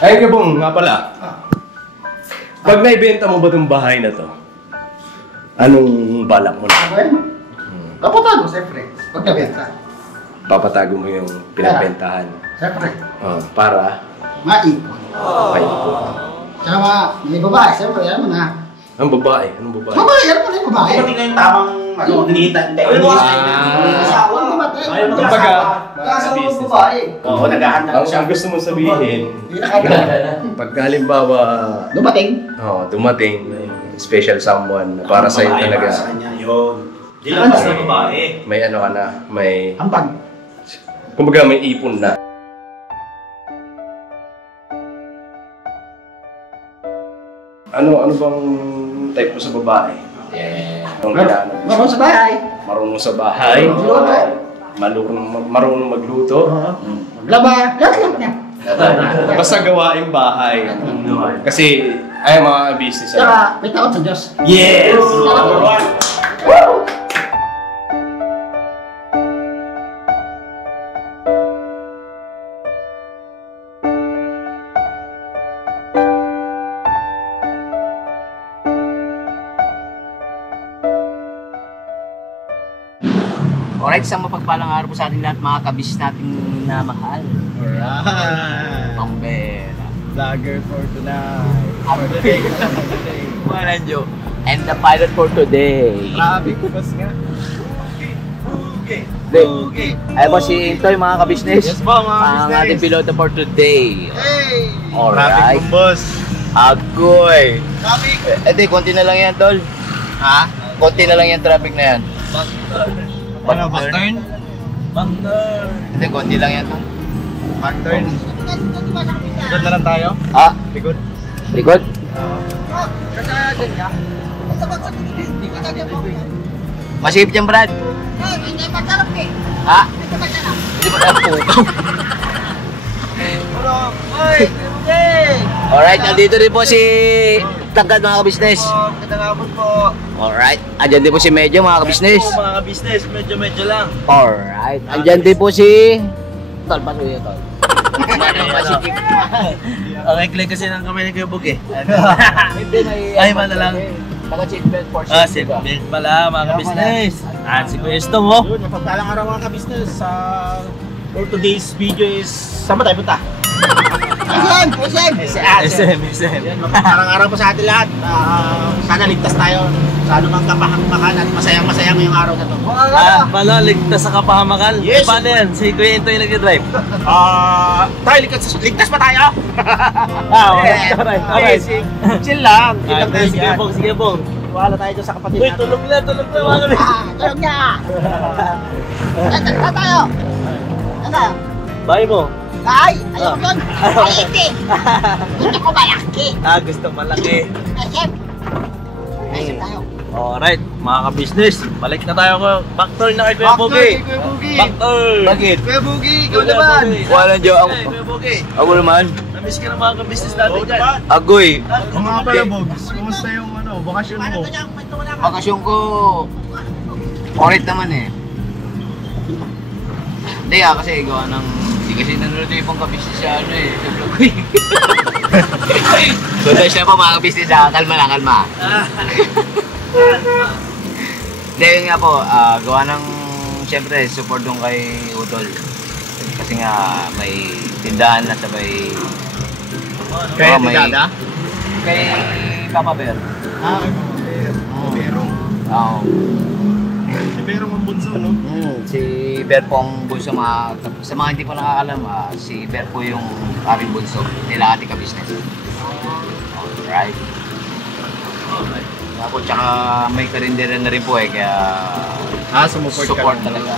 Ay, Gabong, nga pala. Pag naibenta mo ba itong bahay na to, anong balak mo na? Kapatago, siyempre. Pag nabenta. Papatago mo yung pinagbentahan. Siyempre. Para? Maipon. Maipon. Tsaka may babae, siyempre, alam mo na. Anong babae? Anong babae? Babae, alam mo na yung babae. Hindi na yung tamang hinihintay. Kumbaga, business. Babae. Oo, naghahanda ang gusto mo sabihin, pag halimbawa, dumating, may special someone para sa'yo talaga. Para sa kanya, yun. Di lang basta babae. May ano ka na, may... Ampag. Kumbaga may ipon na. Ano bang type mo sa babae? Marunong sa bahay. Marunong sa bahay. Marunong magluto. Maglaba. Lahat niya. Basta gawain bahay. Kasi ay mga business. Tsaka may takot sa Diyos. Yes! Number one! Alright, isang mapagpalang araw po sa ating lahat, mga kabis natin na mahal. Alright! Pambera. Vlogger for tonight. For today. Manadyo. And the pilot for today. Traffic bus nga. Okay. Ay po si Intoy, mga kabisnes. Yes po, mga Ang kabisnes. ating piloto for today. Hey! Alright. Traffic boss. Agoy. Traffic! Hindi, konti na lang yan, tol. Ha? Konti na lang yan traffic na yan. Ano, backturn? Backturn. Hindi, konti lang yan, tol. Backturn. Likod na lang tayo? Ah, Likod. likod. Masipit yan, Brad. Hindi masarap eh. Ha? Hindi masarap. Hindi ba ang puto? Oy! Alright, nandito rin po si Tangkad, mga kabisnes. Magandang hapon po. Alright, andyan din po si Medyo, mga kabisnes. Po, mga business, medyo lang. Alright, andyan din po si... Tol, paso yun, Tol. Okay, click kasi ng kamay ni Kuya Bug eh. Hindi, may... Ay, man na lang. Naka-seatbelt for safety. Ah, seatbelt pala mga ka-business. At si Kuya Estong oh. Yun, mapagpalang araw mga ka-business. For today's video is, saan ba tayo punta? SM. Yan, mapagpalang araw po sa atin lahat. Sana ligtas tayo sa anumang kapahamakan at masayang-masaya ngayong araw na to. Pala, ligtas sa kapahamakan. Yes. Paano yan? Si Kuya Ito yung nag-drive. Tayo, ligtas pa tayo? Okay. Chill lang. Sige pong. Wala tayo dyan sa kapatid Uy, natin. tulog na mga kabisnes. Tulog niya. Saan tayo? Saan tayo? Bahay mo. Ay, ayaw ko yun. Maliti. Gusto ko malaki. Gusto malaki. Isip. Isip tayo. Alright, mga ka-business. Balik na tayo ko. Backturn na kay Kuya Bugi. Backturn. Bakit? Kuya Bugi, ikaw naman. Wala dyan ako. Kuya Bugi. Ako naman. Namiss ka ng mga ka-business natin dyan. Agoy. Kung nga pala, Bogs, kumusta yung bakasyon mo? Bakasyon ko... Orit naman eh. Hindi kasi gawa ng... Hindi kasi nanonood yung ibang kabisnes sa ano eh. Sa vlog ko eh. So guys na po mga kabisnes ha. Kalma lang, kalma. Hindi yun nga po. Gawa ng... Siyempre, support doon kay Udol. Kasi nga may tindahan na sabay... Kaya may- tigada? Kay Papa Bear. Berong. Oo. Si Berong ang bunso, no? Si Ber po ang bunso, sa mga hindi po nakakalam, si Ber po yung aming bunso nila ating ka-business. Alright. Ako, tsaka may karindera na rin po eh, kaya Sumupport ka support rin. talaga.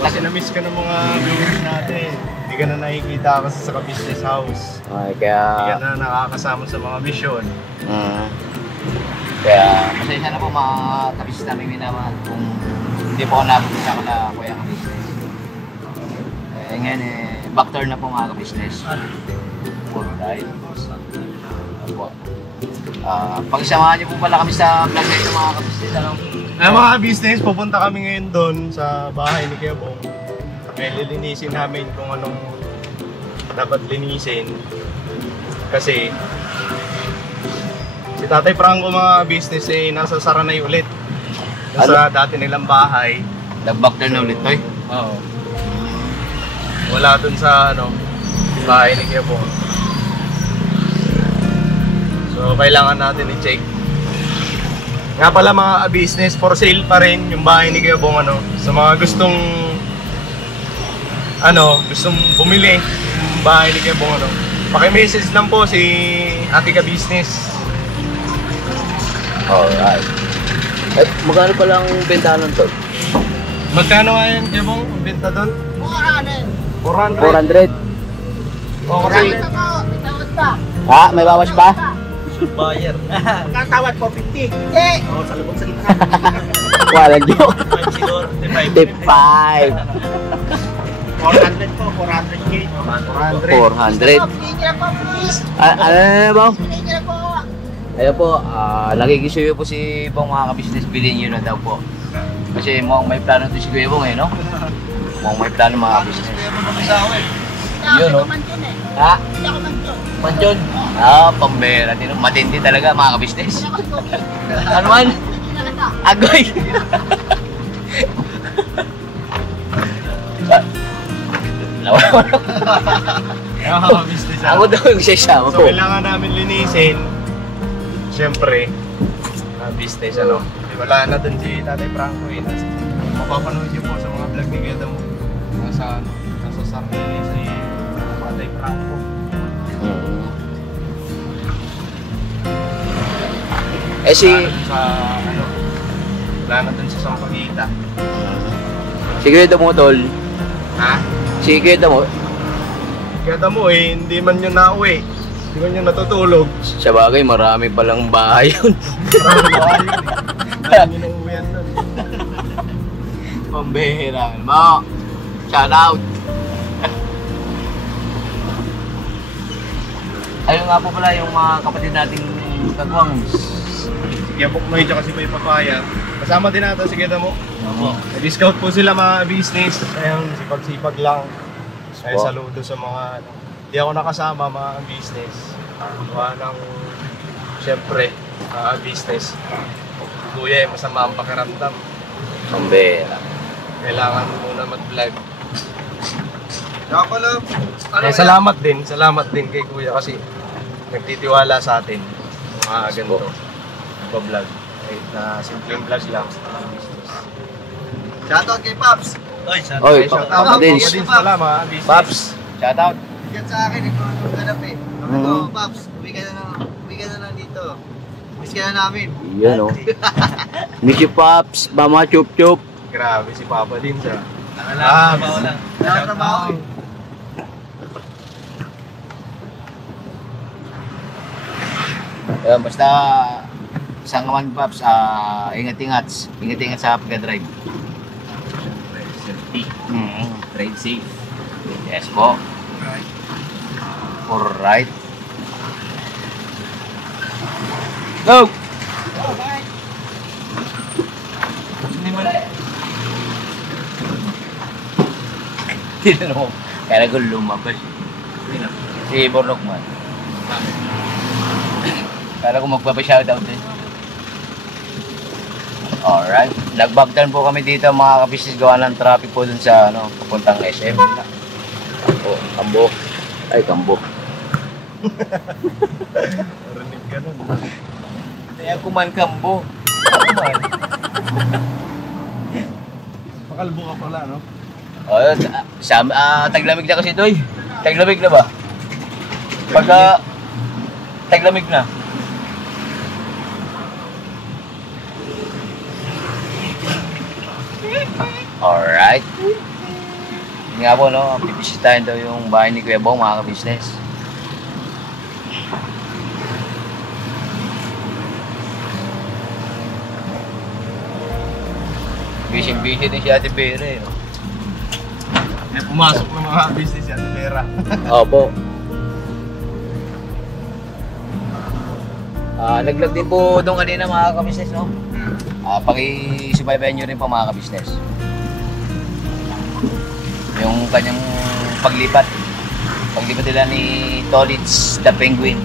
Kasi na-miss ka ng mga viewers natin. Hindi ka na nakikita kasi sa ka-business house. Okay, Hindi ka kaya... na nakakasama sa mga mission. Kaya, masaya na po mga ka-business namin minamahal kung hindi po ako napunta ko na kuya ka-business. Ngayon backturn na po mga ka-business. Alright. Pagsamahan niyo po pala kami sa vlog nito mga ka-business. Mga business, pupunta kami ngayon doon sa bahay ni Kuya Bong. Lilinisin namin kung anong dapat linisin. Kasi si Tatay Franco mga business nasa Saranay ulit. Nasa dati nilang bahay. Nag-backturn na ulit, Toy. Oo. Wala dun sa bahay ni Kuya Bong. So kailangan natin i-check. Nga pala mga business, for sale pa rin yung bahay ni Kuya Bong sa mga gustong bumili yung bahay ni Kuya Bong paki-message lang po si Ate Ka Business. Alright. Eh, magkano pa lang bentahan to? Magkano nga yun, Kuya Bong? Ang benta doon? 400. 400. O kasi Tawad pa. Ah, may bawas pa? Buyer. Magkatawad 450. Eh, Oo, sa lubog sa gitna. Walang joke. 5 siguro. 55. 400 po, 400k. 400. Pinigil ako, please. Ano na ba? Pinigil ako. Ayun po, nakikisuyo po si Bong mga ka-business, bilhin nyo na daw po. Kasi mukhang may plano to si Kuya Bong no? Mukhang may plano mga ka-business. Yun, no? Ha? Hindi ako manto. Manjon? Ah, pambera din. Matindi talaga mga ka-business. Ano man? Agoy! business Ako daw yung sasama So po. kailangan namin linisin. Siyempre, business wala na dun si Tatay Franco mapapanood niyo po sa mga vlog ni Kuya Damo. Nasa sarili si Tatay Franco. Eh si... Wala na dun sa Sampaguita. Si Kuya Damo, tol. Ha? Si Kuya Damo. Kuya Damo hindi man yun nauwi. Hindi man yun natutulog. Sa bagay, marami palang bahay yun. Marami nang uwian dun. Pambihira. Mo, shout out. Ayun nga po pala yung mga kapatid nating kagwang. Si Kuya Buknoy tsaka si Kuya Papaya. Kasama din natin si Kuya Damo. Discount po sila mga business. Ayun, sipag-sipag lang. Ay saludo sa mga hindi ako nakasama mga business. Gawa ng siyempre business. Kuya, masama ang pakiramdam. Pambihira. Kailangan muna mag-vlog. Salamat din kay Kuya kasi nagtitiwala sa atin. Mga ganito. Nagpa-vlog. Kahit na simpleng vlog lang. Shoutout kay Pops. Oy, sana. Oy, Shoutout Padins. Padins pala mga business. Paps, shout out. Yan sa akin, nagpapanap eh. Ito, Pops, uwi ka na lang dito. Miss ka na namin. Yan o. Miss you, Paps. Mama Chup Chup. Grabe si Papa din siya. Trabaho lang. Trabaho eh. Basta saan ka man, Paps, ingat-ingat. Ingat-ingat sa pagka-drive. Safety. Drive safe. Yes po. Alright. Go! Tinanong mo. Kaya ko lumabas. Si Bornok man. Kala ko magpapa-shoutout din. Alright. Nag-backturn po kami dito mga ka-business, gawa ng traffic po dun sa papuntang SM. Oh, Kambo. Ay, Kambo. Narinig ka nun. Kaya kuman Kambo. Kuman. Pakalbo ka pala, no? Oh, taglamig na kasi ito eh. Taglamig na ba? Pagka taglamig na. Alright. Yun nga po, no? Bibisitahin daw yung bahay ni Kuya Bong, mga ka-business. Busy-busy din si Ate Vera, eh, no? Kaya pumasok ng mga business yan, pera. Opo. Nag-vlog din po doon kanina mga ka-business, no? Paki-subaybayan nyo rin po mga ka-business. Yung kanyang paglipat. Paglipat nila ni Tolits the Penguin.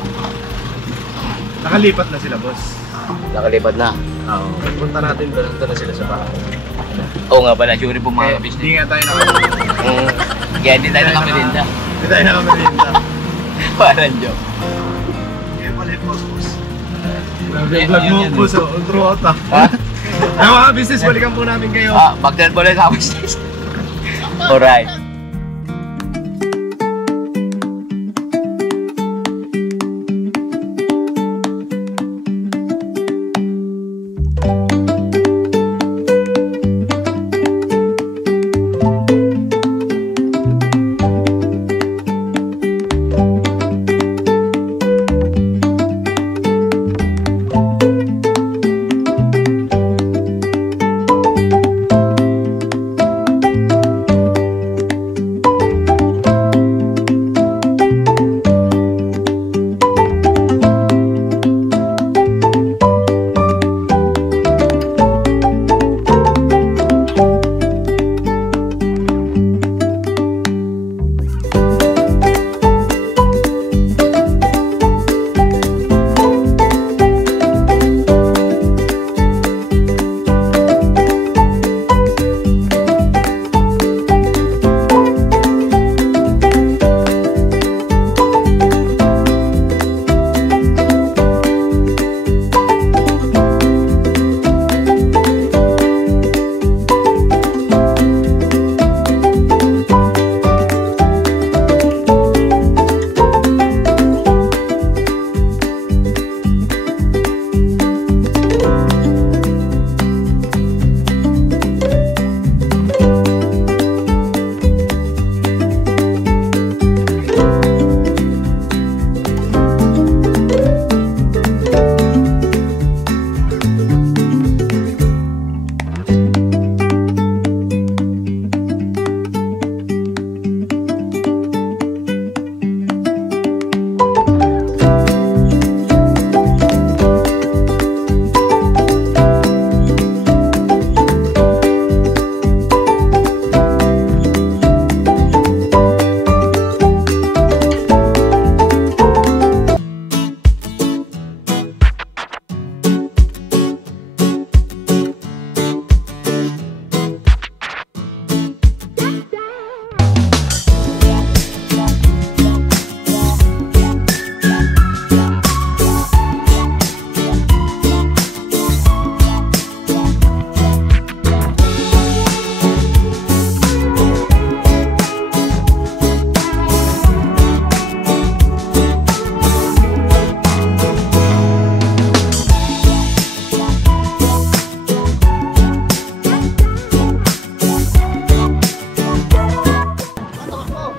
Nakalipat na sila, boss. Nakalipat na. Oo. Punta natin doon na sila sa bahay. Oo nga pala, jury po mga kabisnes. Hindi nga tayo nakalipat. Kaya hindi tayo nakamerinda. Hindi tayo nakalipat. Parang joke. Kaya pala yung boss. Vlog mo, boss. Throughout ah. Ha? Ay mga business, balikan po namin kayo. Back po ulit kabisnes. Alright.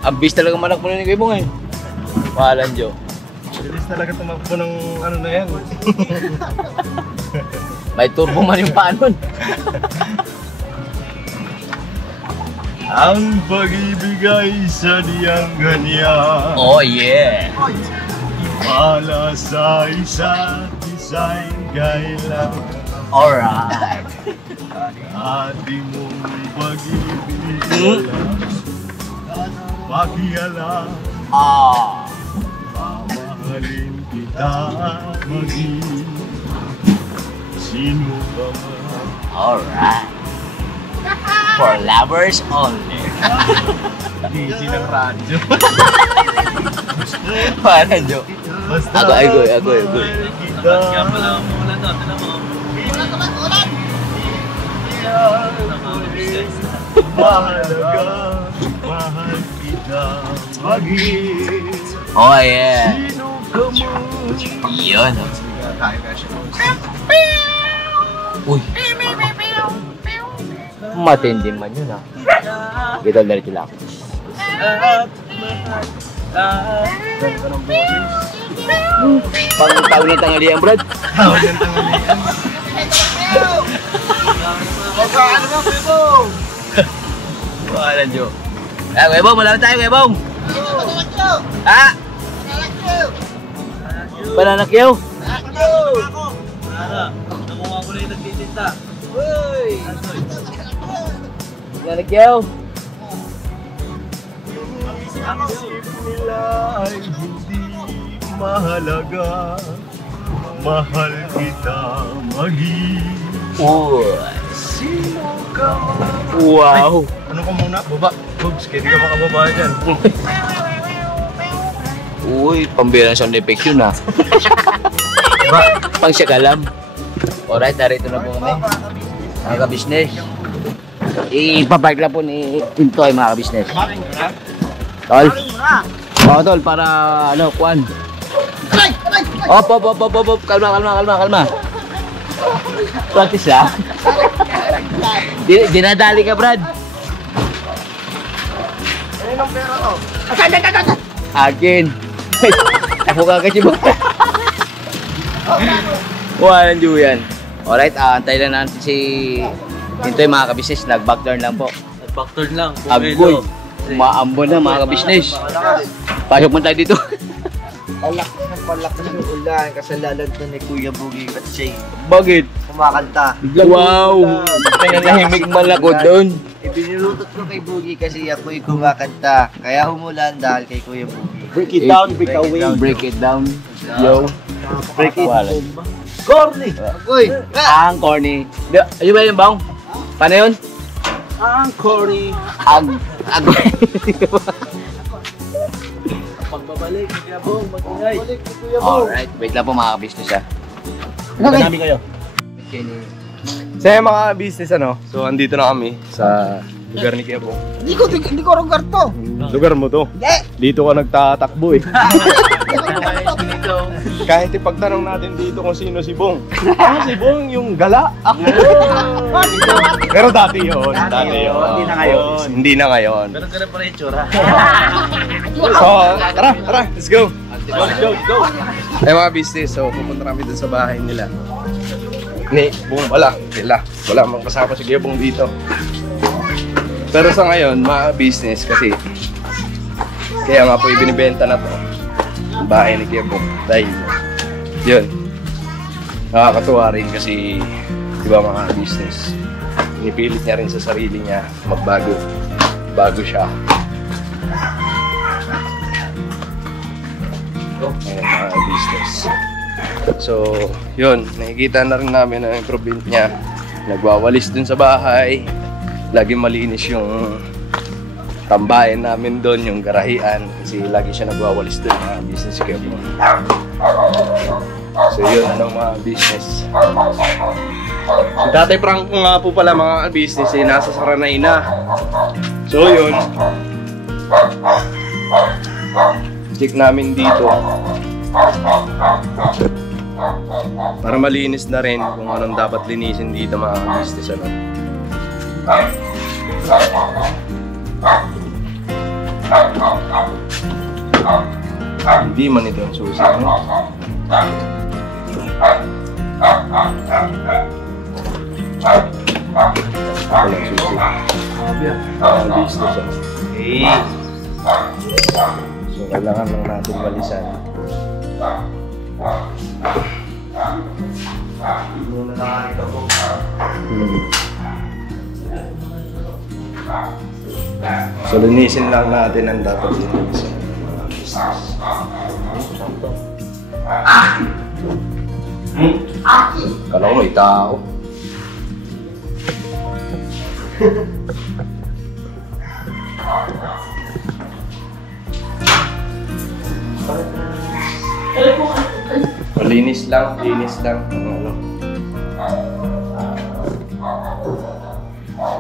Ang bis talaga manakbo ni Kuya Bong eh. Walang joke. Bilis talaga tumakbo ng ano na yan. May turbo man yung paanon. Ang pag-ibig ay sadyang ganyan. Oh yeah. Para sa isa't isa'y kailangan. Alright. Ating mong pag-ibig pakialam. Mamahalin kita maging sino ka man. Alright. For lovers only. DJ ng radyo. Parang joke. Basta Ako. kita. Kaya pala umulan doon. Tignan mo. Mahalaga, mahal kita maging Oh yeah. sino ka man. Yun. Uy. Matindi man yun ah. Dito diretso lang. Ganda ng boses. Pang tawag ng tanghalian, Brad. Tawag ng tanghalian. Ano ba, Bebo? Walang joke. Kuya Bong, malapit tayo, Kuya Bong. Ha? Bananakyaw? Nakuha ko na yung nagtitinta. Bananakyaw? isip nila ay hindi mahalaga. Mahal kita sino ka man. Wow! Ano ka muna? Baba. Bugs, kaya di ka makababa dyan. Uy, pambira sound effects yun ah. Pang siyagalam. Alright, narito na po kami. Mga ka-business. Ipapark lang po ni Intoy mga ka-business. Tol. Oo tol, para ano, kuan. Op. Kalma. Practice lang. Dinadali ka, Brad. Ayun ang pera to. Akin. Ako ka kasi ba? Walang yan. Alright, antay lang natin si Intoy mga ka-business. Nag-backturn lang po. Nag-backturn lang. Agoy. Umaambon na mga ka-business. Pasok mo tayo dito. Palakas yung ulan kasalanan to ni Kuya Boogie at siya Bakit? kumakanta. Wow! Nananahimik man ako doon. Ibinilutot ko kay Boogie kasi ako'y kumakanta. Kaya umulan dahil kay Kuya Boogie. Break it down, break it down. Yo. Break it Wala. Corny! Uy! Ang corny. Ayun ba yung bang? Paano yun? Ang corny! Pagbabalik, Kuya Bong, mag-ingay. Alright, wait lang po mga ka-business ha. Marami kayo. So yung mga business so andito na kami sa lugar ni Kuya Bong. Hindi ko lugar to. Lugar mo to. Hindi. Dito ka nagtatakbo eh. Kahit ipagtanong natin dito kung sino si Bong. Si Bong yung gala. Pero dati yun. Hindi na ngayon. Pero ganun pa rin yung tsura. So, tara, let's go. Go. Ay mga business, so pupunta kami dun sa bahay nila. Ni Bong wala mang kasama si Kuya Bong dito. Pero sa ngayon, mga business kasi kaya nga po ibinibenta na to ang bahay ni Kuya Bong. Dahil yun, nakakatuwa rin kasi di ba mga business, inipilit niya rin sa sarili niya magbago. Bago siya. Ayan mga business. So, yun, nakikita na rin namin ang improvement niya. Nagwawalis dun sa bahay. Lagi malinis yung tambayan namin doon, yung garahian. Kasi lagi siya nagwawalis dun mga business kaya po. So yun, mga business. Si Tatay Frank nga po pala mga business nasa Saranay na. So yun, check namin dito para malinis na rin kung anong dapat linisin dito mga business Hindi man ito ang susi business So kailangan lang natin balisan. So linisin lang natin ang dapat linisin. Kala ko may tao. Linis lang.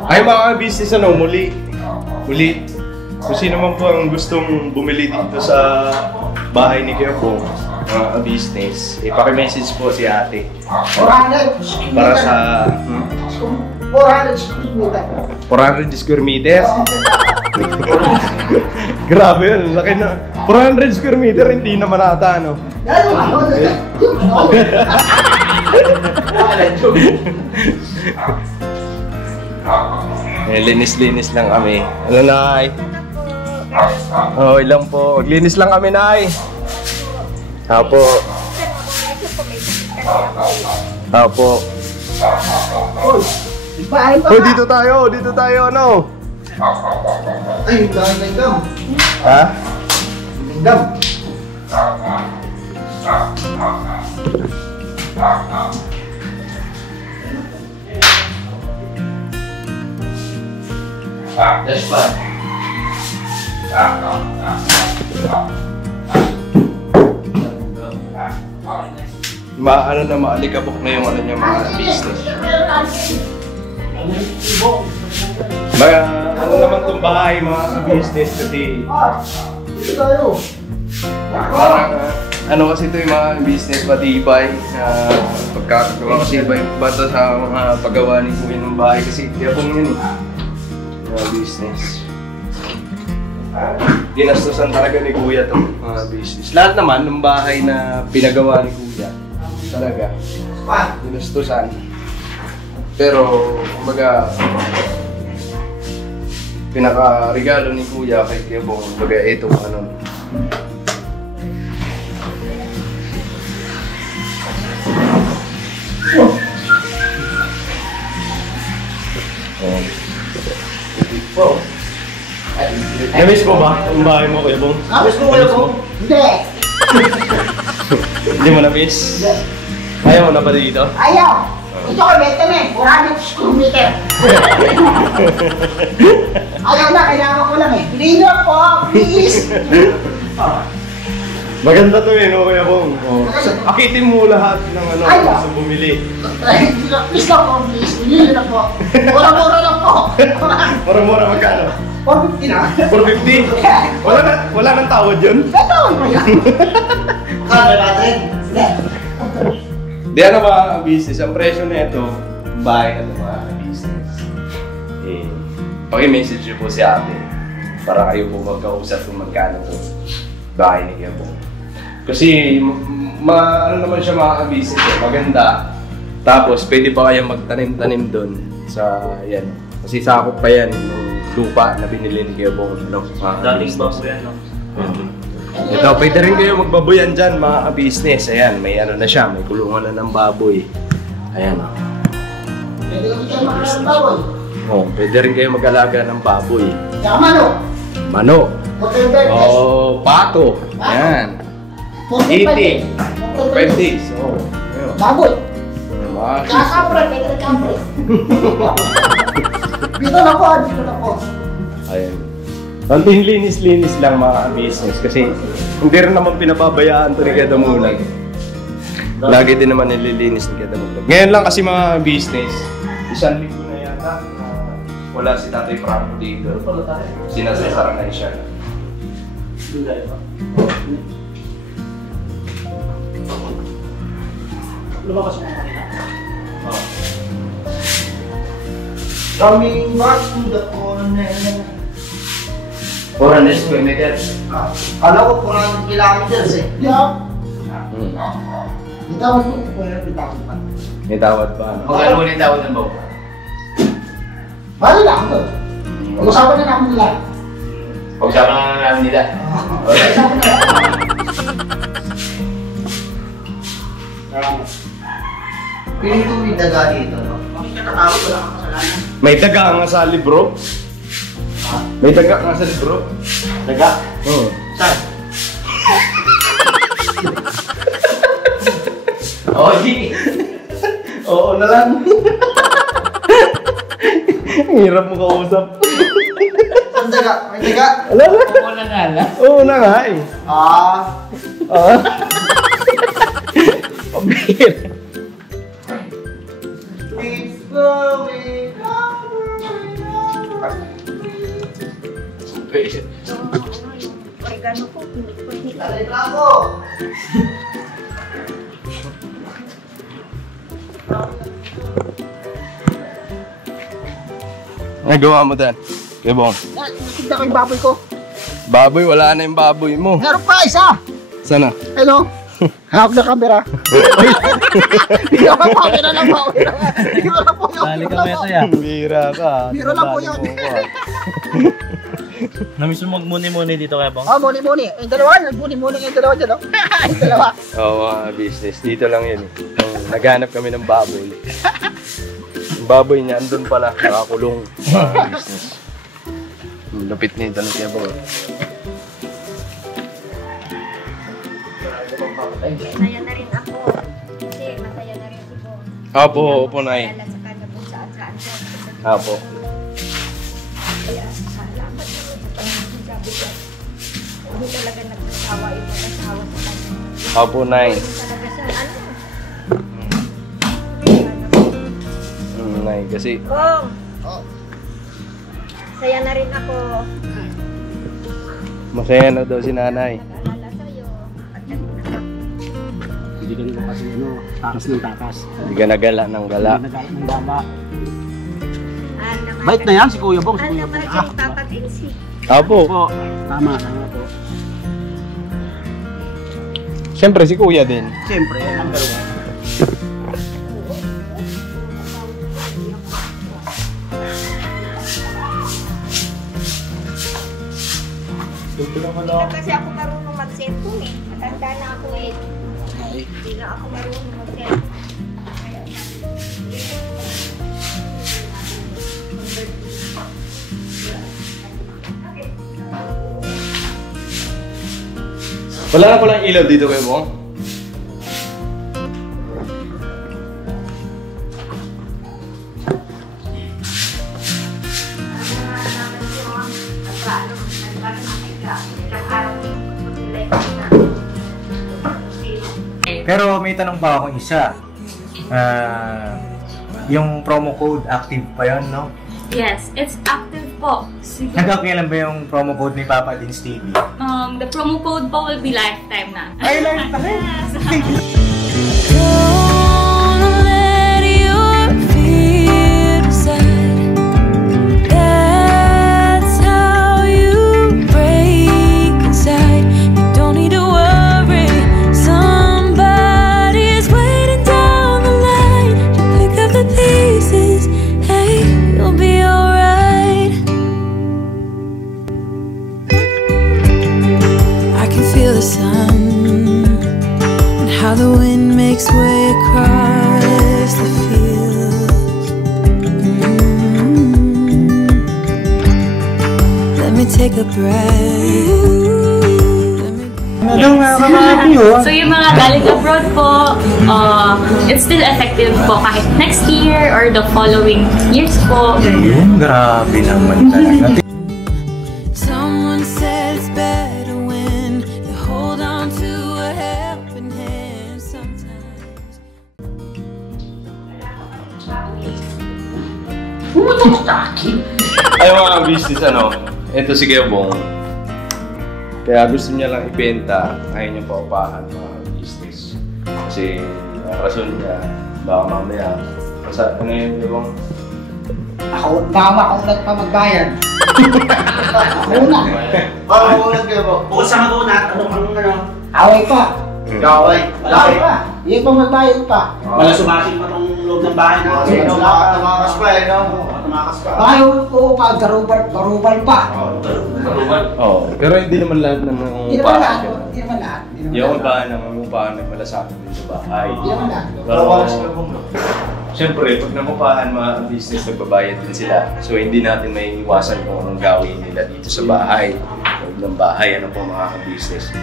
Ay mga business muli. Kung sino man po ang gustong bumili dito sa bahay ni Kuya Bong, mga business, ipaki-message po si ate. 400 Para sa 400 square meter. 400 square meters? Grabe yun, laki na. 400 square meter, hindi naman ata, no? Linis-linis lang kami. Ano, Nay? Oh, ilang po. Maglinis lang kami, Nay. Apo. Oh, dito tayo, ano? Ay, dahil na ikaw. Ha? Lingam. That's fun. Ano na maalikabok na yung ano niya mga business. Mga ano naman itong bahay mga business kasi parang ano kasi ito yung mga business matibay pagkakagawa kasi iba yung bata sa mga paggawa ni Kuya ng bahay kasi yabong yun eh. Mga business. Ginastusan talaga ni Kuya itong mga business. Lahat naman ng bahay na pinagawa ni Kuya talaga ginastusan. Pero kumbaga pinaka-regalo ni Kuya kay Kuya Bong, kumbaga ito ano. Oh. Na-miss mo ba ang bahay mo, Kuya Bong? Miss mo kayo po? Hindi. Hindi mo na-miss? Hindi. Ayaw mo na pa dito? Ayaw. Ito ko, beto na eh. 400 square meter. Ayaw na, kailangan ko lang eh. Piliin nyo po, please. Maganda to eh, no, Kuya Bong? Oh. Akitin mo lahat ng ano, Ayaw. sa bumili. Please lang po, please. Piliin nyo na po. Mura-mura lang po. Mura-mura magkano? 450 na. 450? Wala nang tawad yun? Beto ko yan. Kano natin? Hindi. Di ano ba business? Ang presyo na ito, bahay na ito mga business. Eh, paki-message nyo po si ate para kayo po magkausap kung magkano ito bahay ni Kuya Bong. Kasi ano naman siya mga business eh, maganda. Tapos pwede pa kayang magtanim-tanim doon sa yan. Kasi sakop pa yan yung lupa na binili ni Kuya Bong. Dating ba po yan, no? Ito, pwede rin kayo magbaboyan dyan mga ka-business. Ayan, may ano na siya, may kulungan na ng baboy. Ayan. Pwede ko dyan makalang baboy. Oh, pwede rin kayo mag-alaga ng baboy. Tsaka mano. Mano. Hotel Verdes. Oh, pato. Ayan. 45 Eating. days. 5 days. Oh, ayun. Baboy. Mga Tsaka kapre, pwede rin kapre. Dito na po, dito na po. Ayan. Konting linis-linis lang mga business kasi hindi rin naman pinababayaan ito ni Kuya Damulag. Lagi din naman nililinis ni Kuya Damulag. Ngayon lang kasi mga business, 1 linggo na yata na wala si Tatay Franco dito. Sinasasaranay siya. Lumabas mo kanina? Coming back to the corner. 400 square meters. Kala ko 400 kilometers eh. Yeah. Hmm. Bitawan mo. Pwede bitawan pa. May tawad pa. Ano? Magkano mo yung tawad ng bawa? Bali lang ito. Pag-usapan na namin nila. Pag-usapan na namin nila. Pag-usapan na namin. Piling ko may daga dito, no? Bakit ka natawag? Wala kang kasalanan. May daga nga sa libro. May daga nga sa libro. Daga? Oo. Saan? Oo, sige. Oo na lang. Ang hirap mo kausap. Saan daga? May daga? Wala na. Oo na nga lang. Oo na nga eh. Ah. Ah. Pabihira. It's going Oregano po. Talay na ako. Nagawa mo Dan? Kuya Bong. Nakikita ko yung baboy ko. Baboy, wala na yung baboy mo. Meron pa isa. Sana? Ano? Hawak na camera. Hindi ko na camera lang po. Biro lang po yun. Dali ka mesa yan. Bira ka. Biro lang po yun. Namiss mo magmuni-muni dito kaya Bong? Oh, muni-muni. Yung dalawa, nagmuni-muni yung dalawa dyan, oh. Yung dalawa. Oo, mga business. Dito lang yun. Naghanap kami ng baboy. Yung baboy niya, andun pala. Nakakulong. Mga business. Lupit nito ni Kuya Bong. pagpapatay. Masaya na rin ako. Kasi masaya na rin si Bong. Opo, opo, Nay. Kaya sa kanya kung saan-saan siya. Opo. Kaya salamat naman sa Panginoon. Sabi ko, hindi talaga nagsasawa yung mag-asawa sa kanya. Opo, Nay. Hindi talaga siya, ano? Nay, kasi... Bong! Saya na rin ako. Masaya na daw si nanay. Nag-alala sa'yo. At Hindi ka nila kasi takas ng takas. Hindi ka nagala ng gala. Hindi nagala ng gala. naman. Bait na yan si Kuya Bong. Si Ano Kuya naman Bong. siyang Papa Vinci? Opo. Po. Tama po. Siyempre si kuya din. Siyempre, ang dalawa. Hindi na kasi ako marunong mag-cellphone eh. Matanda na ako eh. Hindi na ako marunong mag-cellphone. Wala na palang ilaw dito kayo, Bong? Pero may tanong pa akong isa. Yung promo code active pa yun, no? Yes, it's active po. Siguro, Hanggang kailan ba yung promo code ni Papa Dins TV? the promo code po will be lifetime na. Ay, lifetime! How the wind makes way across the fields. Let me take a breath. So yung mga galing abroad po, it's still effective po kahit next year or the following years po. Grabe naman talaga. Someone said it's better when you hold on to a helping hand sometimes. Ay mga business ito si Gebong. Kaya gusto niya lang ibenta, ayaw niya paupahan mga business. Kasi rason niya, baka mamaya, ano yun Gebong? Ako, baka makunat pa magbayad. Baka makunat kayo po. Bukod sa makunat, ano? Away pa. Gaway. Away pa. Hindi pa magbayad pa. Wala sumasin pa tong loob ng bahay na. Tumakas pa eh, no? Tumakas pa. Ayaw ko pa, garubal pa. Oo, pero hindi naman lahat ng Hindi naman lahat. Hindi naman lahat. Yung upahan ng upahan ng malasakit din sa bahay. Hindi naman lahat. Pero, siyempre, pag nangupahan mga business, nagbabayad din sila. So, hindi natin may iwasan kung anong gawin nila dito sa bahay. Loob ng bahay, ano po mga business.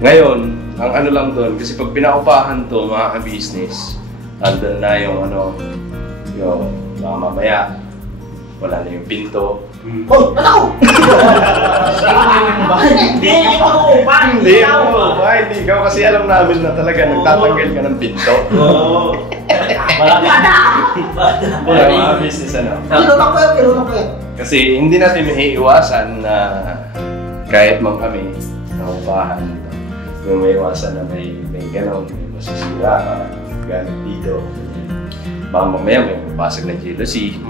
Ngayon, ang ano lang doon, kasi pag pinaupahan to mga business, andun na yung yung mga mamaya, wala na yung pinto. Oh, ano? Hindi, ikaw upa. Hindi ikaw kasi alam namin na talaga nagtatanggal ka ng pinto. Oo. Wala mga business Kilulak ko yan. Kasi hindi natin maiiwasan na kahit mang kami naupahan dito. Yung may iwasan na may gano'n, may masisira ka, galit dito. Baka mamaya may mapasag na jealousy.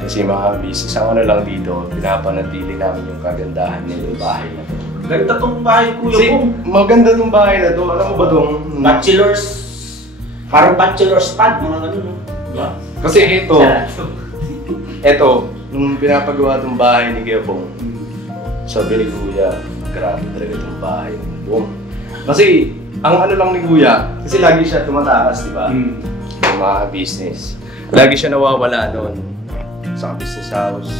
Kasi mga business, ang lang dito, pinapanatili namin yung kagandahan ng bahay na to. Ganda tong bahay, Kuya Kasi Bong. maganda tong bahay na to. Alam mo ba tong... Bachelor's... Parang bachelor's pad, mga ganun, no? Kasi ito, nung pinapagawa tong bahay ni Gebong, sabi ni Kuya, grabe talaga tong bahay ni Gebong. Kasi, ang lang ni Kuya, kasi lagi siya tumatakas, di ba? Yung mga business. Lagi siya nawawala noon sa business house.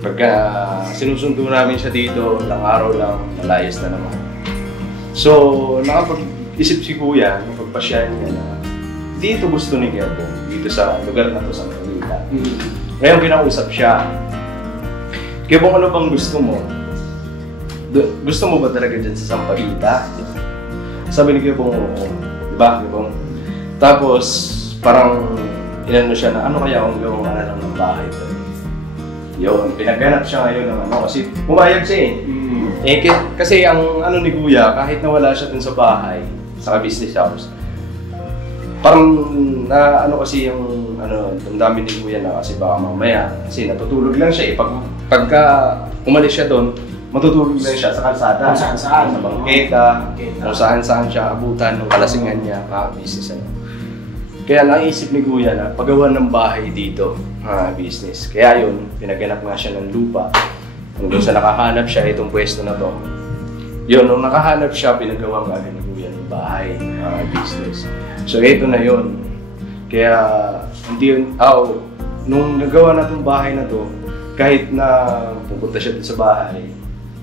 Pagka sinusundo namin siya dito, ilang araw lang, nalayas na naman. So, nakapag-isip si Kuya, napagpasyahan niya na dito gusto ni Gabong, dito sa lugar na to sa Manila. Ngayon kinausap siya. Gabong, ano bang gusto mo? Gusto mo ba talaga dyan sa Sampaguita? Sabi ni Gabong, oo. Diba, Gabong? Tapos, parang inano siya na, ano kaya kung gawang lang ng bahay ko? Yun, pinagganap siya ngayon ng ano, kasi pumayag siya eh. Kasi ang ano ni Kuya, kahit nawala siya dun sa bahay, sa business house, parang na ano kasi yung ano, damdamin ni Kuya na kasi baka mamaya, kasi natutulog lang siya eh. Pagka umalis siya doon, matutulog lang siya sa kalsada. Kung saan-saan. Sa bangketa, kung saan-saan siya abutan ng kalasingan niya, business ano. Kaya naisip ni Kuya na paggawa ng bahay dito, business. Kaya yun, pinaganap nga siya ng lupa. Hanggang sa nakahanap siya itong pwesto na to. Yun, nung nakahanap siya, pinagawa nga ni Kuya ng bahay, business. So ito na yun. Kaya, hindi yun, nung nagawa na itong bahay na to, kahit na pupunta siya dun sa bahay,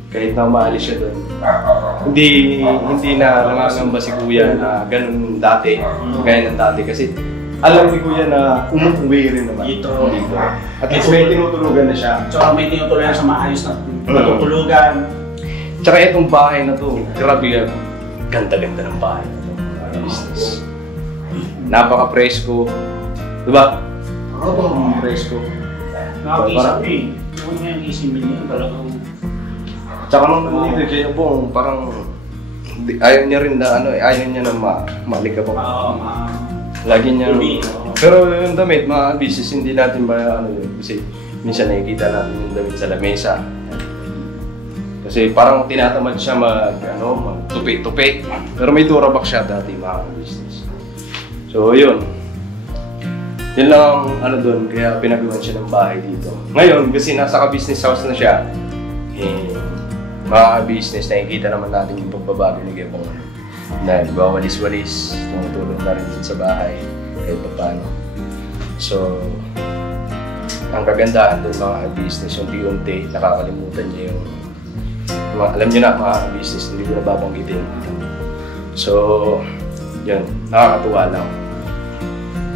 kahit na umaalis siya doon, hindi na nangangamba si Kuya na ganun dati, gaya ng dati. Kasi alam ni Kuya na umuwi rin naman dito. At least may tinutulugan na siya. So may tinutulugan sa maayos na tinutulugan. Tsaka itong bahay na to, grabe, ganda-ganda ng bahay na to. Business. Napaka-presko. Diba? Oo, presko. Nakakisip Huwag nga yung isip niya talagang. Tsaka nung nandito siya po, parang ayaw niya rin na ano, ayaw niya na malikabok. Lagi niya. Pero yung damit, mga business, hindi natin ba ano yun. Kasi minsan nakikita natin yung damit sa lamesa. Kasi parang tinatamad siya magtupi-tupi. Pero may turabak siya dati, mga business. So yun. Yun lang ang ano doon, kaya pinagawan siya ng bahay dito. Ngayon, kasi nasa ka-business house na siya, mga business, nakikita naman natin yung pagbabago ni Gabong. Na nagwawalis-walis, tumutulong na rin sa bahay, kahit pa paano. So, ang kagandahan doon mga business, unti-unti, nakakalimutan niya yung alam niyo na mga business, hindi ko na babanggitin. So, yun, nakakatuwa lang.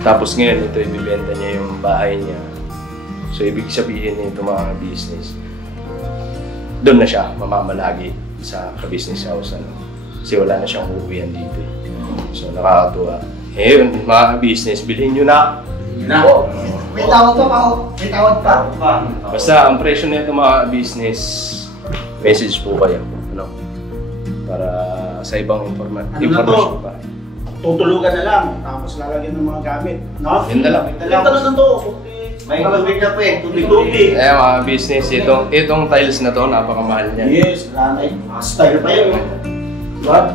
Tapos ngayon, ito ibibenta niya yung bahay niya. So, ibig sabihin nito mga business, doon na siya mamamalagi sa ka-business house. Kasi wala na siyang uuwihan dito. So, nakakatuwa. Yun, mga business, bilhin nyo na. May tawad pa ako. May tawad pa. Basta, ang presyo nito mga business, message po kayo. Para sa ibang information pa. Tutulugan na lang, tapos lalagyan ng mga gamit. No? Yun na lang. Ito na lang to. May tubig na po eh. Tubig. Mga business, itong tiles na to, napakamahal niyan. Yes, ranay. Style pa yun. Diba?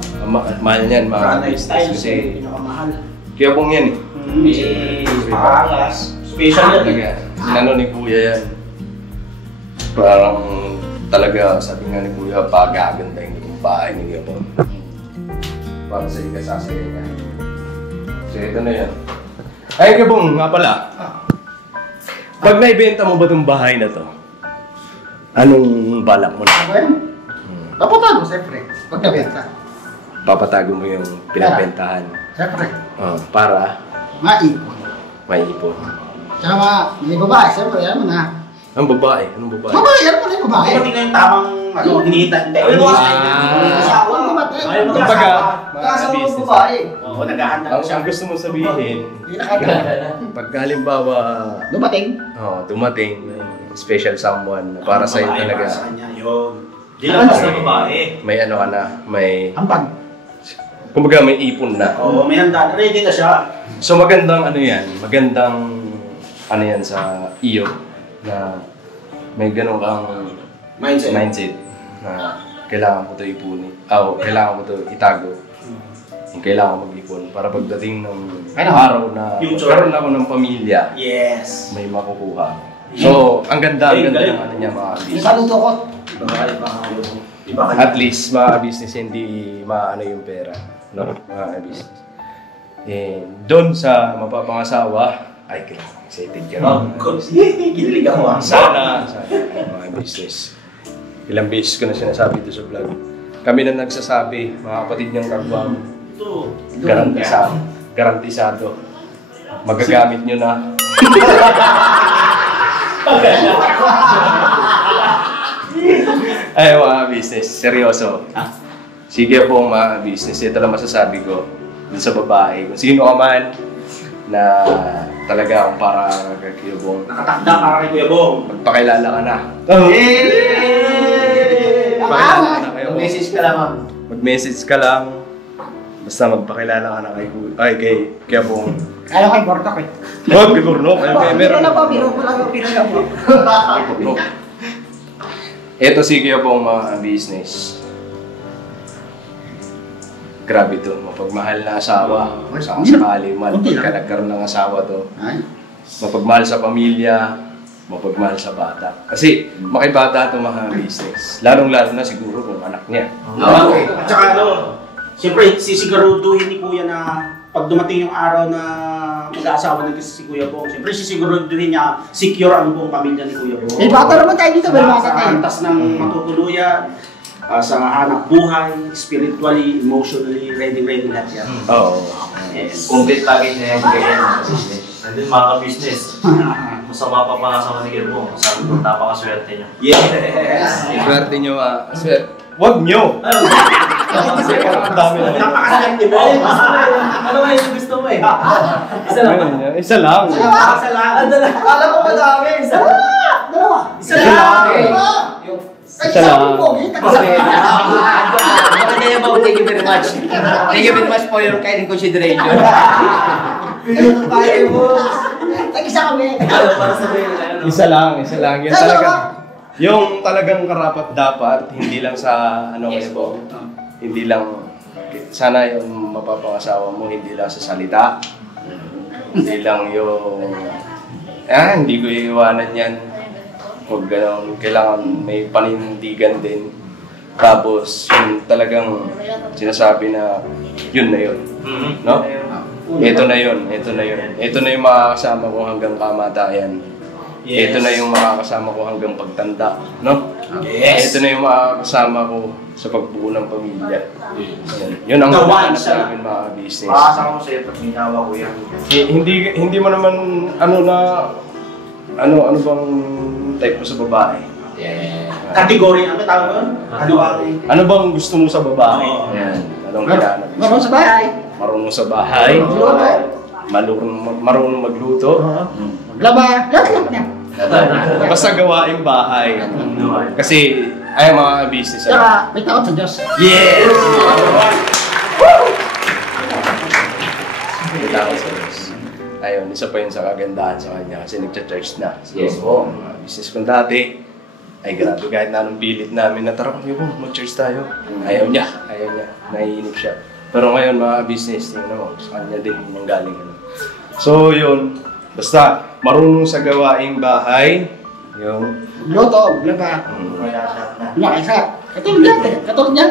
Mahal niyan mga business kasi pinakamahal. kaya pong yan eh. Paangas. Special yan. Inano ni Kuya yan. Parang talaga, sabi nga ni Kuya, pagaganda yung bahay ni Gabong. Para sa ikasasaya niya. So ito na yan. Ay Gabong, nga pala. Pag naibenta mo ba itong bahay na to? Anong balak mo na? Papatago, siyempre. Pagkabenta. Papatago mo yung pinagbentahan. Siyempre. Para? Maipon. Maipon. Tsaka may babae, siyempre. Alam mo na. Anong babae? Anong babae? Babae, alam mo na yung babae. Hindi na yung tamang hinihita. Kumbaga, mga business. Oo, naghahanda na siya. Ang gusto mo sabihin, pagka halimbawa dumating, special someone para sa'yo talaga. Di lang basta babae. May ano ka na, may... Ambag. Kumbaga may ipon na. Oo, may handa. Ready na siya. So magandang ano yan, magandang ano yan sa iyo na may ganun kang mindset na kailangan mo ito ipunin. Kailangan mo ito itago. Kailangan mo mag-ipon para pagdating ng araw na karoon ako ng pamilya, yes, may makukuha. So, ang ganda ng ano niya mga business. Saludo ko. At least, mga business hindi maano yung pera. No? Mga business. Doon sa mapapangasawa, ay, excited ka na. Ginilig ako. Sana, mga business. Ilang beses ko na sinasabi ito sa vlog. kami na nagsasabi, mga kapatid niyang kagwang, garantisado. Magagamit nyo na. Ay, mga business, seryoso. Sige po mga business, ito lang masasabi ko dun sa babae. Kung sino ka man na talaga akong para kay Kuya Bong. Nakatakda para kay Kuya Bong. Magpakilala ka na. Magpakilala na kayo. Mag-message ka lang, ma'am. Mag-message ka lang. Basta magpakilala ka na kay Kuya Bong. Kaya kay Bortok eh. Huwag, kay Bornok. Biro na po, biro ko lang yung biro na po. Bornok. Ito si Kuya Bong mga business. Grabe to, mapagmahal na asawa. Saka sakali man, pagka nagkaroon ng asawa to. Mapagmahal sa pamilya, mapagmahal sa bata. Kasi makibata ito mga business. Lalong-lalo na siguro kung anak niya. At saka siyempre sisiguraduhin ni Kuya na pag dumating yung araw na mag-aasawa na si Kuya Bong, siyempre sisiguraduhin niya secure ang buong pamilya ni Kuya Bong. May bata naman tayo dito, may bata tayo. Antas ng matutuluyan, sa hanap buhay, spiritually, emotionally, ready lahat yan. Oo. Yes. Complete package na yan, ganyan sa business. Nandun mga ka-business. Masama pa pa sa manigil mo. Sabi ko, napakaswerte nyo. Yes! Swerte nyo swerte. Huwag nyo! Napakaswerte mo! Ano ba yung gusto mo eh? Isa lang. Isa lang. Akala ko madami. Isa lang. Dalawa. Isa lang. Isa lang. Maganda yung po, thank you very much. Thank you very much for your kind consideration. Tag-isa kami. Isa lang. Yan talaga. Yung talagang karapat dapat, hindi lang sa po. Hindi lang, sana yung mapapangasawa mo, hindi lang sa salita. Hindi lang yung, hindi ko iiwanan yan. Huwag ganun, kailangan may panindigan din. Tapos, yung talagang sinasabi na yun na yun. No? Ito na yun. Ito na yung makakasama ko hanggang kamatayan. Yes. Ito na yung makakasama ko hanggang pagtanda. No? Yes. Ito na yung makakasama ko sa pagbuo ng pamilya. Yun ang hinahanap namin mga business. Makakasama ko sa'yo pag minawa ko yan. Hindi mo naman ano bang type mo sa babae? Yeah. Category, ano tawag doon? Ano bang gusto mo sa babae? Yan. Anong kailangan? Marunong sa bahay. Marunong sa bahay. Marunong magluto. Maglaba. Lahat niya. Basta gawaing bahay. Kasi ay mga business. Saka may takot sa Diyos. Yes! May takot sa Diyos. Ayun, isa pa yun sa kagandahan sa kanya kasi nagcha-church na. Yes po. Mga business kong dati, ay grabe kahit na anong pilit namin na tara kayo po, mag-church tayo. Ayaw niya. Naiinip siya. Pero ngayon mga business, tingnan mo, sa kanya din manggaling. So yun, basta marunong sa gawaing bahay, yung Luto, maglaba. Nakisa. Katulad niya.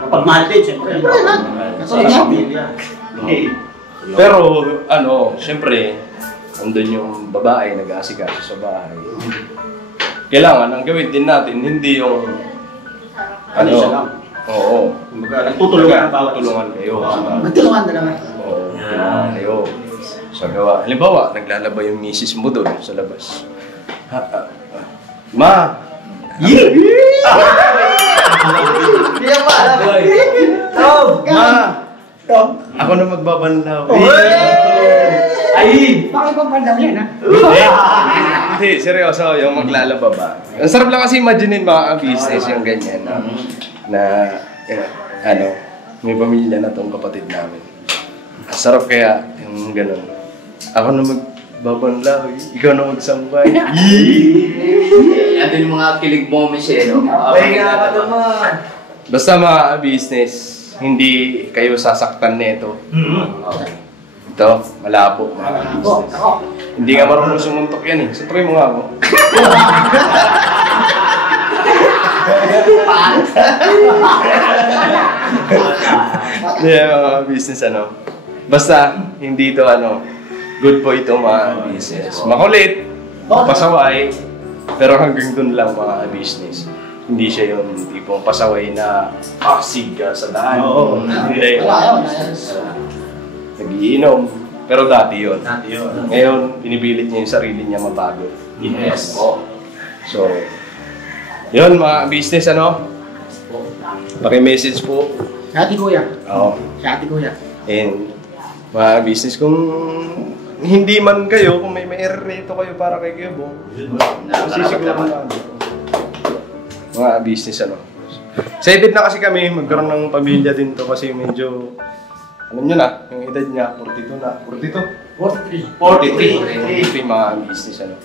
Mapagmahal din, siyempre. Katulad niya. Pero siyempre, andun yung babae nag-aasikaso sa bahay. Kailangan ang gawin din natin, hindi yung oo. Nagtutulungan kayo. Magtulungan dalawa. Oo, tulungan kayo. Sa gawa. Halimbawa, naglalaba yung misis mo doon sa labas. Ma! Hindi yan pa alam. Ma! Ako na magbabanlaw. Ay! Bakit bang pandam yan, ha? Hindi, seryoso, yung maglalaba ba? Ang sarap lang kasi imaginein mga business yung ganyan na may pamilya na tong kapatid namin. Ang sarap kaya yung gano'n. Ako na magbabanlaw, ikaw na magsambay. Ano yung mga kilig moments eh, no? Basta mga business, hindi kayo sasaktan nito. Ito, malabo mga business. Hindi nga marunong sumuntok yan eh. Sutry mo nga ako. Hindi mga business basta hindi ito good po ito mga business. Makulit, pasaway, pero hanggang dun lang mga business. Hindi siya yung tipo tipong pasaway na aksig ka sa daan. Oo. Hindi. Wala yun. Nag-iinom. Pero dati yun. Dati yun. Ngayon, pinipilit niya yung sarili niya mabago. Yes. So, yun mga business, ano? Paki-message po. Sa ati kuya. Oo. Sa ati kuya. And mga business, kung hindi man kayo, kung may error kayo para kay Kuya Bong, masisiguro na mga business, ano. Excited na kasi kami, magkaroon ng pamilya din to kasi medyo, alam nyo na, yung edad niya, 42 na. 42? 43 mga business, ano.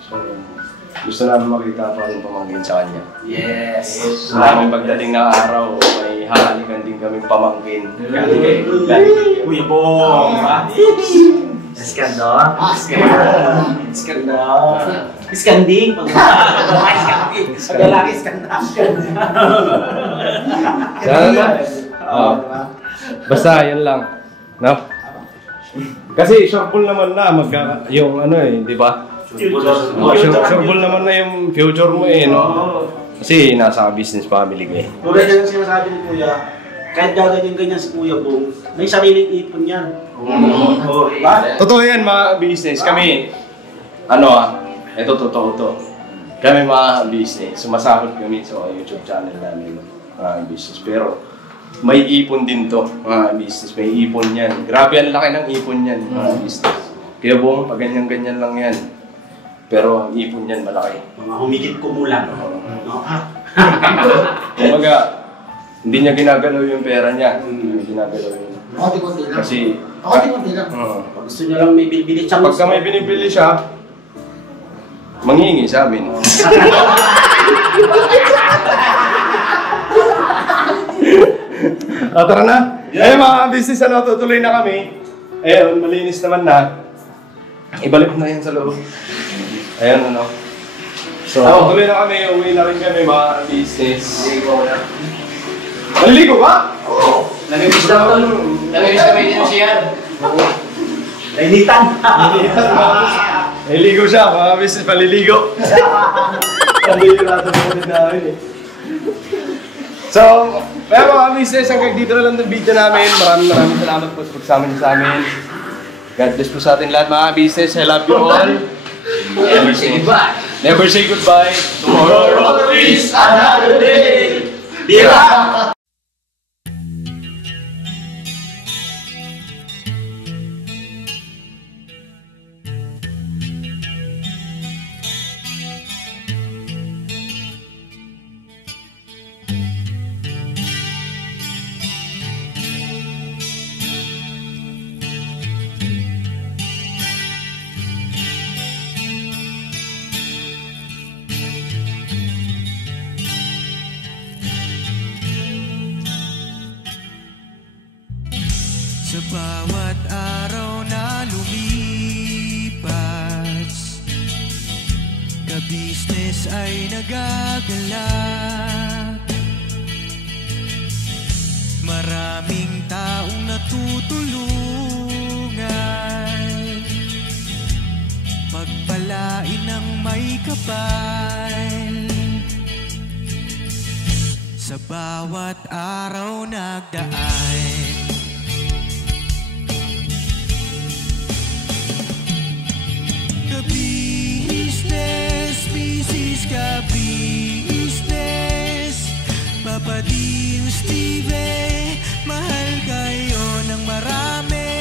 So, gusto namin makita pa rin pamangkin sa kanya. Yes. Gusto namin pagdating ng araw, may hahalikan din kami pamangkin. Kuya Bong! Iskandar. Iskanding. Pag-lalaki, iskandar. Sana na. Basta, yun lang. No? Kasi sureball naman na yung ano di ba? Sureball naman na yung future mo no? Kasi nasa business family ko Tulad yan ang sinasabi ni Kuya, kahit gaganyan-ganyan si Kuya Bong, may sariling ipon yan. Diba? Totoo yan mga business. Kami, ito totoo to. Kami mga business, sumasahod kami sa YouTube channel namin mga business. Pero may ipon din to mga business, may ipon yan. Grabe ang laki ng ipon yan mga business. Kaya Bong, pag ganyan-ganyan lang yan. Pero ang ipon yan malaki. Mga humigit kumulang. Kumbaga, hindi niya ginagalaw yung pera niya. Hindi niya ginagalaw yun. Konti-konti lang. Kasi, Konti-konti lang. Pag gusto niya lang may bilbili siya. pagka may binibili siya, manghingi sa amin. Tara na. Ayun mga business, tutuloy na kami. Ayun, malinis naman na. Ibalik na yan sa loob. Ayun, So, tutuloy na kami. Uwi na rin kami mga business. Naliligo ba? Oo. Namimiss kami din siya. Nainitan. Naliligo siya, mga business, paliligo. Naliligo natin ang namin So, kaya mga business, hanggang dito na lang ng video namin. Maraming salamat po sa pagsama niyo sa amin. God bless po sa atin lahat mga business. I love you all. Never say goodbye. Never say goodbye. Tomorrow is another day. Dira! Sa bawat araw na lumipas, ka-business ay nagagalak. Maraming taong natutulungan, pagpalain ng may kapal. Sa bawat araw nagdaan, ka-business, business ka-business, Papa Dio, Steve, mahal kayo ng marami.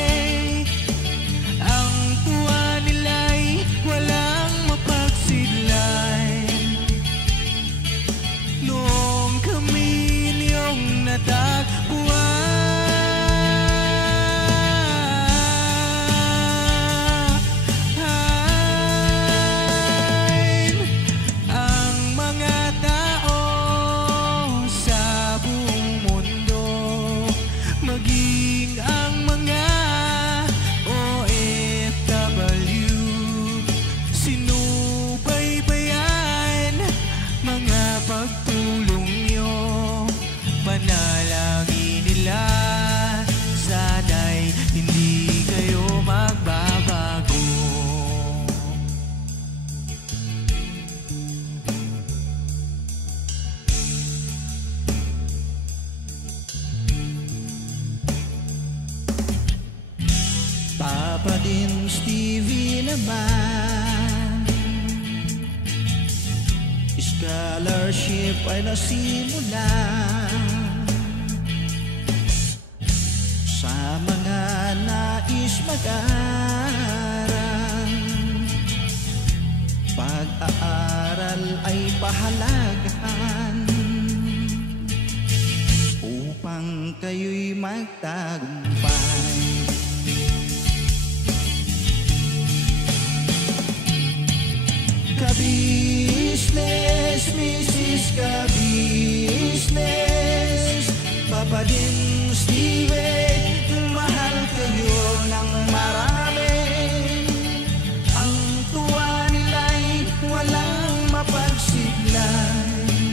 Ang tuwa nila'y walang mapagsidlan. Noong kami niyong natagpuan, ang mga tao sa buong mundo Stevie naman, scholarship ay nasimulan sa mga nais mag-aral. Pag-aaral ay pahalagahan upang kayo'y magtagumpay. Ka-business, Mrs. Ka-business, Papa din Steve, mahal kayo ng marami. Ang tuwa nila'y walang mapagsiglay.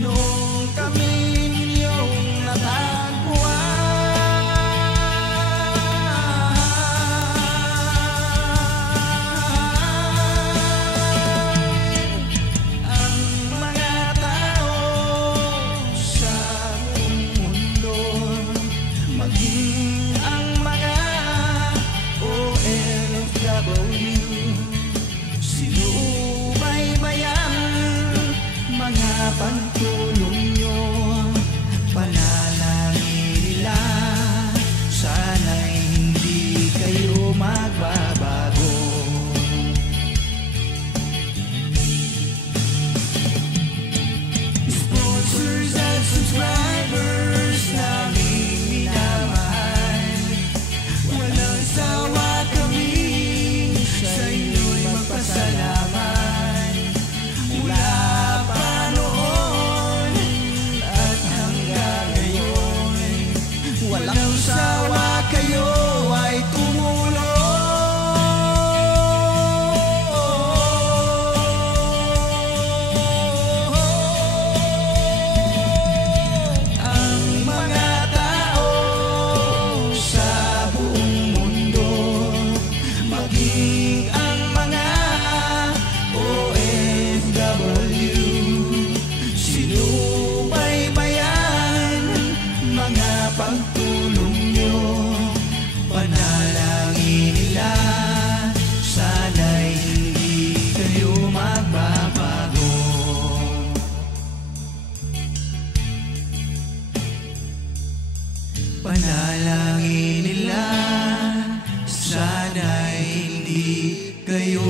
Nung kami ninyong natagpuan, pagtulong nyo, panalangin nila, sana'y hindi kayo magbabago. Sponsors at subscribers naming minamahal, walang sawa kami sa inyo'y magpasalamat. Mula walang sawa kayo ay tumulong. Ang mga tao sa buong mundo, maging ang mga OFW, sinubaybayan mga pagtulong nyo, panalangin nila, sana'y hindi kayo magbabago. Panalangin nila, sana'y hindi kayo